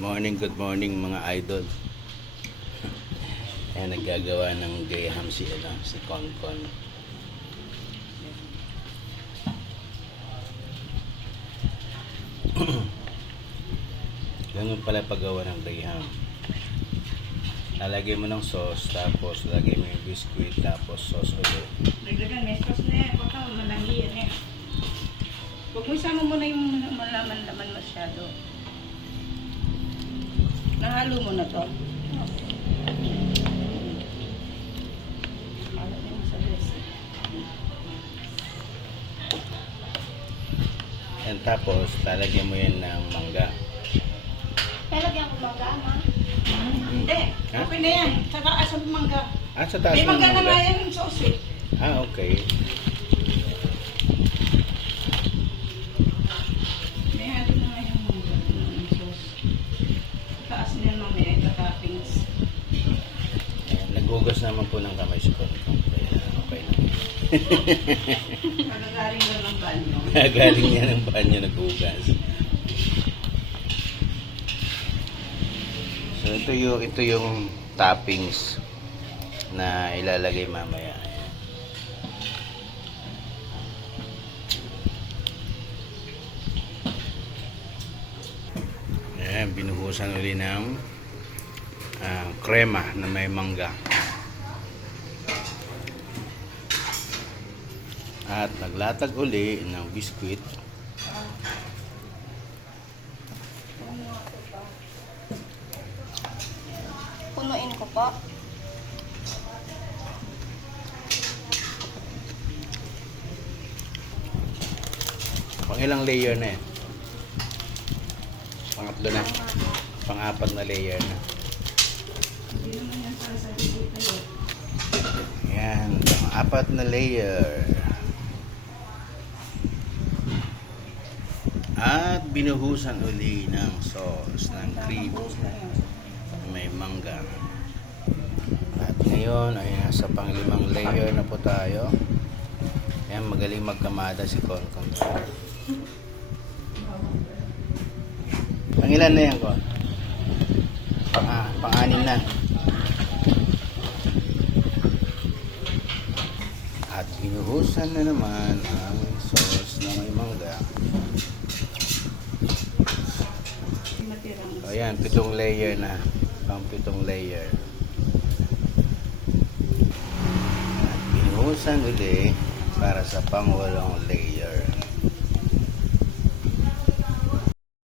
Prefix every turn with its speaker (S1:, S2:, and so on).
S1: morning, good morning mga idol. Ayan, naggagawa ng gayham si, ano, si Konkon. Ganun pala paggawa ng gayham. Lalagay mo ng sauce, tapos lagay mo yung biscuit, tapos sauce ulit.
S2: Nagdagan, may sauce na. Huwag kang malanggi yan eh. Huwag mo isama mo na yung Nahalo mo na to. Sa.
S1: And tapos, lalagyan mo yan ng mangga.
S3: Lalagyan ko mangga, ma.
S2: Hindi.
S1: Ha?
S2: Okay na yan. Saka asang mangga.
S1: Ah, sa taas
S2: May
S1: ng
S2: mangga na nga
S1: mangga.
S2: yan yung sauce eh.
S1: Ah, okay.
S2: May halo na nga yung mangga. Yung sauce. Taas niya mamaya yung toppings.
S1: Nagugas naman po ng kamay si Konkon. Kaya okay lang.
S2: Pagagaling lang ng banyo.
S1: Galing niya ng banyo naghugas. So ito yung ito yung toppings na ilalagay mamaya. Ayan. Binuhusan uli ng ah, krema na may mangga. At naglatag uli ng biskwit.
S3: Punuin ko po.
S1: Pang ilang layer na eh? Pangatlo na. Pang-apat na layer na.
S2: Hindi naman yan sasabihin tayo.
S1: Yan, pang-apat na layer. At binuhusan uli ng sauce, ng cream. May mangga. At ngayon ay nasa panglimang layer na po tayo. Ayan, magaling magkamada si Konkon. Pang ilan na yan ko? Pang, ah, pang-anim na. At binuhusan na naman ang sauce na may mangga.
S2: Matirang
S1: O yan, pitong layer na. Pang pitong layer. At binuhusan uli para sa pangwalong layer.